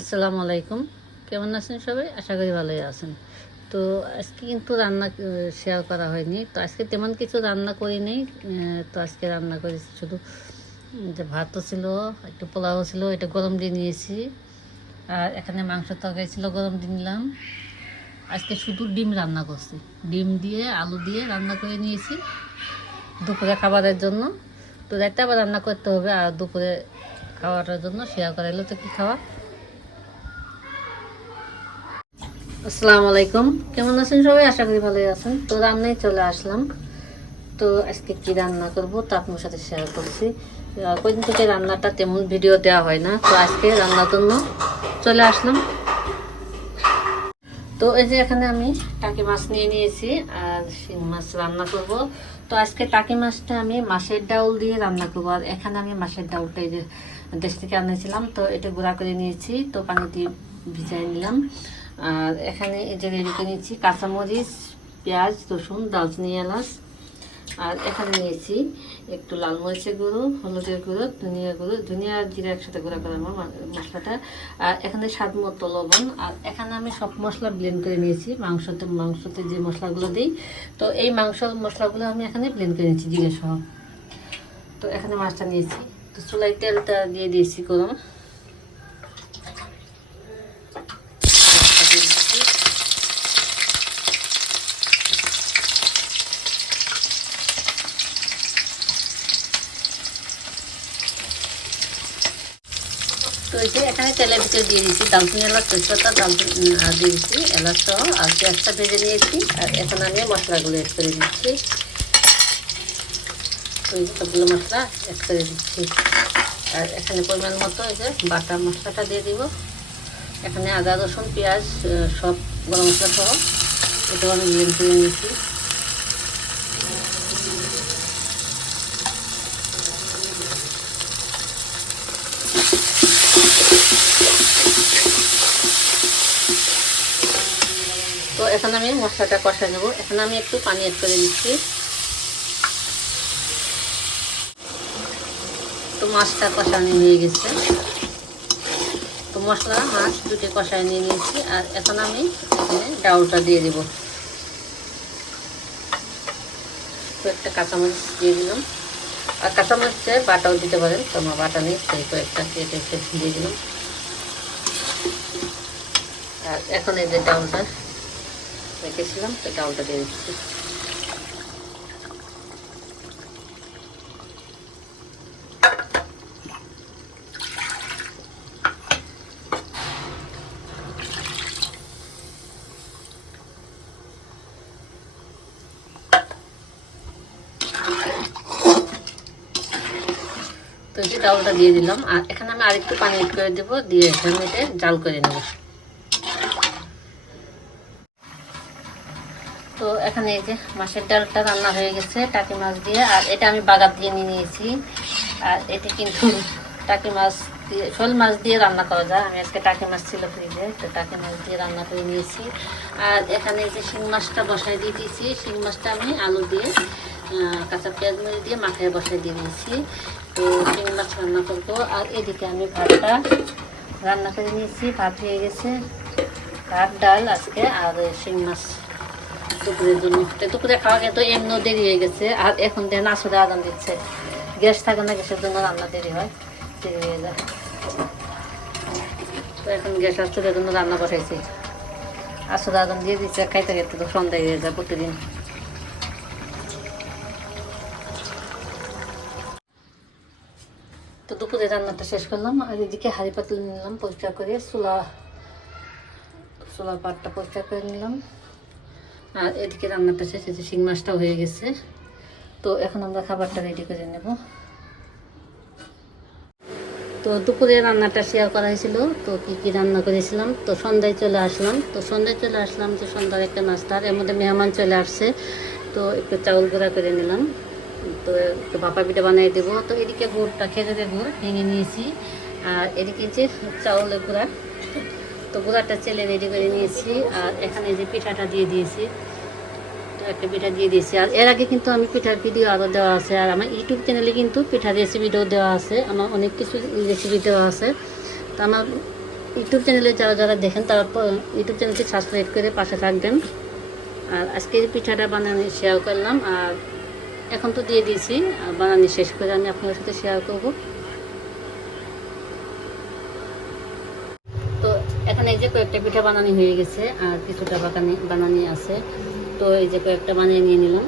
আসসালামু আলাইকুম। কেমন আছেন সবাই? আশা করি ভালোই আছেন। তো আজকে কিন্তু রান্না শেয়ার করা হয়নি। তো আজকে তেমন কিছু রান্না করিনি। তো আজকে রান্না করেছি শুধু যে ভাতও ছিল, একটু পোলাও ছিল, এটা গরম দিয়ে নিয়েছি। আর এখানে মাংস তরকারি ছিল, গরম দিয়ে নিলাম। আজকে শুধু ডিম রান্না করছি। ডিম দিয়ে আলু দিয়ে রান্না করে নিয়েছি দুপুরে খাবারের জন্য। তো রাতে আবার রান্না করতে হবে, আর দুপুরে খাওয়াটার জন্য শেয়ার করা এলো। তো কী খাওয়া? আসসালামু আলাইকুম। কেমন আছেন সবাই? আশা করি ভালোই আছেন। তো রান্নায় চলে আসলাম। তো আজকে কি রান্না করব তা আপনার সাথে শেয়ার করছি। কদিন থেকে রান্নাটা তেমন ভিডিও দেওয়া হয় না, তো আজকে রান্নার জন্য চলে আসলাম। তো এই যে এখানে আমি টাকি মাছ নিয়ে নিয়েছি, আর শিং মাছ রান্না করব। তো আজকে টাকি মাছটা আমি মাছের ডাউল দিয়ে রান্না করবো। আর এখানে আমি মাছের ডাউলটা এই যে দেশ থেকে আনিয়েছিলাম, তো এটা গুঁড়া করে নিয়েছি, তো পানি দিয়ে ভিজাই নিলাম। আর এখানে এই যে রেডি করে নিয়েছি কাঁচামরিচ, পেঁয়াজ, রসুন, দারচিনি, এলাচ। আর এখানে নিয়েছি একটু লাল মরিচের গুঁড়ো, হলুদের গুঁড়ো, ধনিয়া আর জিরা একসাথে গুঁড়া করা আমার মশলাটা। আর এখানে স্বাদ মতো লবণ। আর এখানে আমি সব মশলা ব্লেন্ড করে নিয়েছি। মাংসতে যে মশলাগুলো দিই, তো এই মশলাগুলো আমি এখানে ব্লেন্ড করে নিয়েছি জিরে সহ। তো এখানে মাছটা নিয়েছি। তো চুলায় তেলটা দিয়ে দিয়েছি গরম। তো এই যে এখানে তেলের ভিতরে দিয়ে দিয়েছি দারচিনি, এলাচ, তেজপাতা, দারচিনি দিয়ে দিচ্ছি, এলাচ সহ, আর পেঁয়াজটা ভেজে নিয়েছি। আর এখন আমি মশলাগুলো এড করে দিচ্ছি। ওই সবগুলো মশলা এড করে দিচ্ছি। আর এখানে পরিমাণ মতো এই যে বাটা মশলাটা দিয়ে দিব। এখানে আদা, রসুন, পেঁয়াজ, সব গরম মশলা সহ এটাও আমি ব্লেন্ড করে নিয়েছি। তো এখন আমি মশলাটা কষাই নেবো। এখন আমি একটু পানি এড করে দিচ্ছি। তো মাছটা কষানো হয়ে গেছে। তো মশলা মাছ দুটো কষায় নিয়ে নিয়েছি। আর এখন আমি এখানে ডাউলটা দিয়ে দেব। তো একটা কাঁচামরিচ দিয়ে দিলাম। আর কাঁচামরিচে বাটাও দিতে পারেন, তো আমার বাটা নেই, সেই কয়েকটা কেটে দিয়ে দিলাম। আর এখন এই যে ডাউলটা রেখেছিলাম, তো ডাউলটা দিয়ে দিচ্ছি। তো এই যে ডাউলটা দিয়ে দিলাম। আর এখানে আমি আরেকটু পানি এড করে দেবো, দিয়ে এখানে এটা জাল করে নেব। তো এখানে এই যে মাছের ডালটা রান্না হয়ে গেছে টাকি মাছ দিয়ে। আর এটা আমি বাগার দিয়ে নিয়ে নিয়েছি। আর এটা কিন্তু টাকি মাছ দিয়ে, শোল মাছ দিয়ে রান্না করা যায়। আমি আজকে টাকি মাছ ছিল ফ্রিজে, তো টাকি মাছ দিয়ে রান্না করে নিয়েছি। আর এখানে এই যে শিং মাছটা বসাই দিয়ে দিয়েছি। শিং মাছটা আমি আলু দিয়ে কাঁচা পেঁয়াজ মরিচ দিয়ে মাখায় বসাই দিয়ে দিয়েছি। তো শিং মাছ রান্না করবো। আর এদিকে আমি ভাতটা রান্না করে নিয়েছি। ভাত হয়ে গেছে, ভাত, ডাল আজকে, আর শিং মাছ দুপুরের জন্য। দুপুরে খাওয়া কিন্তু এমনি দেরি হয়ে গেছে। আর এখন দেন আসলে আদান দিচ্ছে, গ্যাস থাকে না, গ্যাসের জন্য রান্না দেরি হয়, দেরি হয়ে যায়। তো এখন গ্যাস আসলে জন্য রান্না বসাইছি। আসলে আদান দিয়ে দিচ্ছে, খাইতে খাইতে তো সন্ধ্যা হয়ে যায় প্রতিদিন। তো দুপুরে রান্নাটা শেষ করলাম। আর এদিকে হাঁড়ি পাতিল নিলাম পরিষ্কার করে, চুলার পাটটা পরিষ্কার করে নিলাম। আর এদিকে রান্নাটা শেষ হয়েছে, শিং মাছটাও হয়ে গেছে। তো এখন আমরা খাবারটা রেডি করে নেব। তো দুপুরে রান্নাটা শেয়ার করা হয়েছিল, তো কী কী রান্না করেছিলাম। তো সন্ধ্যায় চলে আসলাম। যে সন্ধ্যার একটা নাস্তার, এর মধ্যে মেহমান চলে আসছে। তো একটু চাউল গুঁড়া করে নিলাম, তো একটু ভাপা পিঠা বানিয়ে দেবো। তো এদিকে গুড়টা, খেজুরের গুড় ভেঙে নিয়েছি। আর এদিকে যে চাউলের গুঁড়া, তো গুঁড়াটা চেলে রেডি করে নিয়েছি। আর এখানে যে পিঠাটা দিয়ে দিয়েছি, তো একটা পিঠা দিয়ে দিয়েছি। আর এর আগে কিন্তু আমি পিঠার ভিডিও আরও দেওয়া আছে। আর আমার ইউটিউব চ্যানেলে কিন্তু পিঠার রেসিপিটাও দেওয়া আছে, আমার অনেক কিছু রেসিপি দেওয়া আছে। তো আমার ইউটিউব চ্যানেলে যারা যারা দেখেন তারা ইউটিউব চ্যানেলটি সাবস্ক্রাইব করে পাশে থাকবেন। আর আজকে এই পিঠাটা বানানো শেয়ার করলাম, আর এখন তো দিয়ে দিয়েছি, বানানো শেষ করে আমি আপনাদের সাথে শেয়ার করব। তো এখন এই যে কয়েকটা পিঠা বানানো হয়ে গেছে, আর কিছুটা বানানি আছে। তো এই যে কয়েকটা বানিয়ে নিয়ে নিলাম।